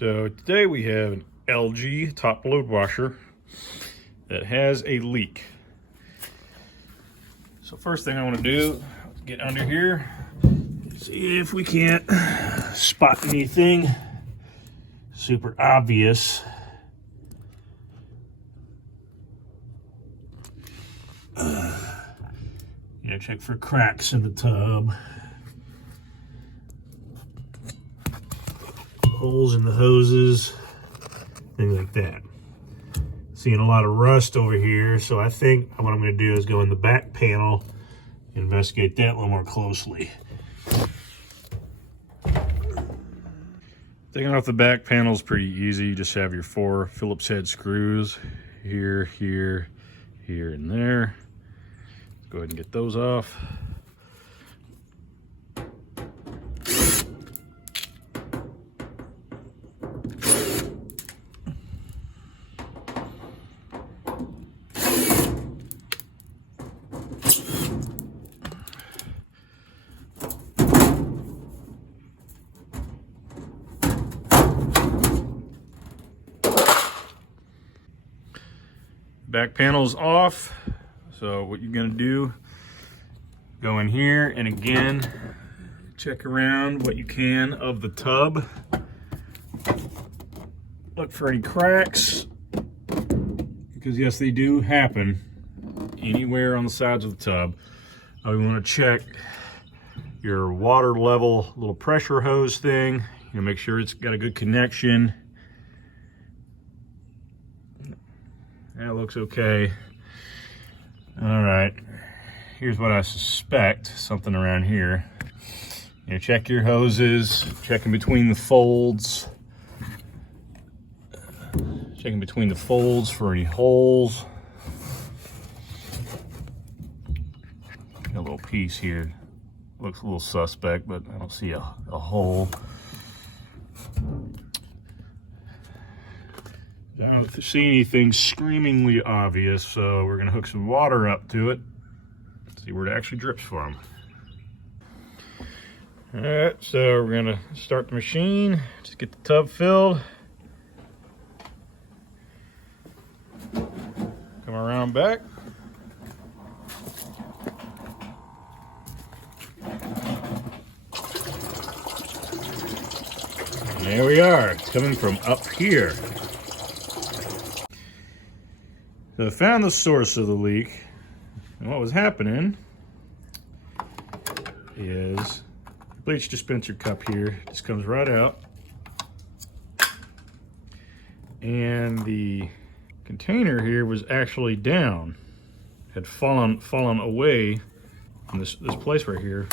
So today we have an LG top load washer that has a leak. So first thing I want to do is get under here, see if we can't spot anything super obvious. Yeah, check for cracks in the tub, holes in the hoses, things like that. Seeing a lot of rust over here, so I think what I'm going to do is go in the back panel and investigate that a little more closely. Taking off the back panel is pretty easy. You just have your 4 Phillips head screws here, here, here, and there. Let's go ahead and get those off. Back panel's off, so what you're gonna do, go in here and again check around what you can of the tub. Look for any cracks, because yes, they do happen anywhere on the sides of the tub. We want to check your water level little pressure hose thing, make sure it's got a good connection. That looks okay. All right, here's what I suspect, something around here. Check your hoses, checking between the folds. Checking between the folds for any holes. Got a little piece here. Looks a little suspect, but I don't see a hole. I don't see anything screamingly obvious, so we're gonna hook some water up to it. See where it actually drips from. All right, so we're gonna start the machine. Just get the tub filled. Come around back. And there we are, it's coming from up here. So I found the source of the leak, and what was happening is the bleach dispenser cup here just comes right out, and the container here was actually down, had fallen away from this place right here,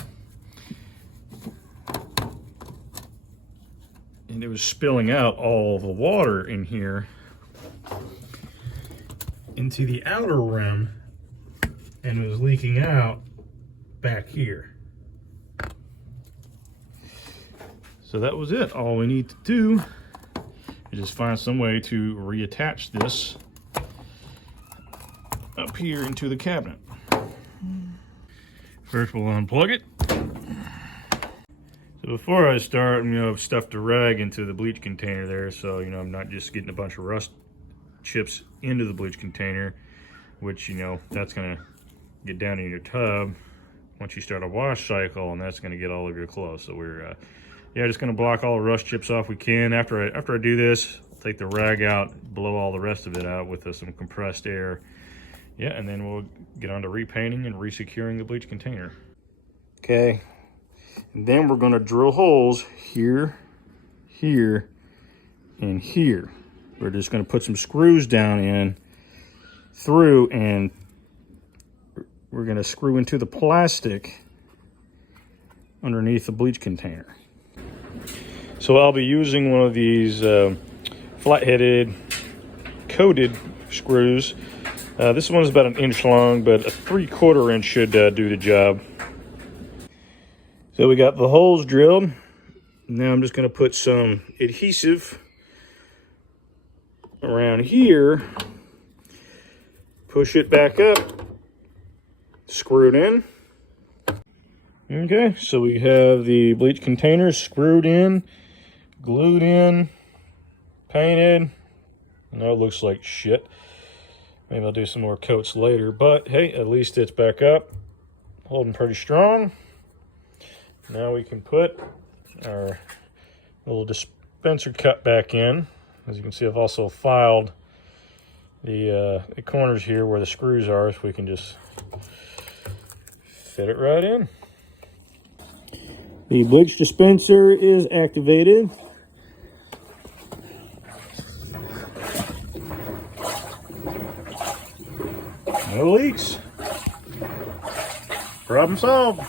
and it was spilling out all the water in here into the outer rim, and it was leaking out back here. So that was it. All we need to do is just find some way to reattach this up here into the cabinet. First we'll unplug it. So before I start, I've stuffed a rag into the bleach container there, so I'm not just getting a bunch of rust chips into the bleach container, which that's gonna get down in your tub once you start a wash cycle, and that's gonna get all over your clothes. So we're just gonna block all the rust chips off we can. After I do this, I'll take the rag out, blow all the rest of it out with some compressed air, and then we'll get on to repainting and resecuring the bleach container. Okay, and then we're gonna drill holes here, here, and here. We're just going to put some screws down in through, and we're going to screw into the plastic underneath the bleach container. So I'll be using one of these flat-headed coated screws. This one is about 1 inch long, but a 3/4 inch should do the job. So we got the holes drilled. Now I'm just going to put some adhesive around here, push it back up, screw it in. Okay, so we have the bleach container screwed in, glued in, painted. I know it looks like shit. Maybe I'll do some more coats later, but hey, at least it's back up, holding pretty strong. Now we can put our little dispenser cut back in. As you can see, I've also filed the corners here where the screws are, so we can just fit it right in. The bleach dispenser is activated. No leaks. Problem solved.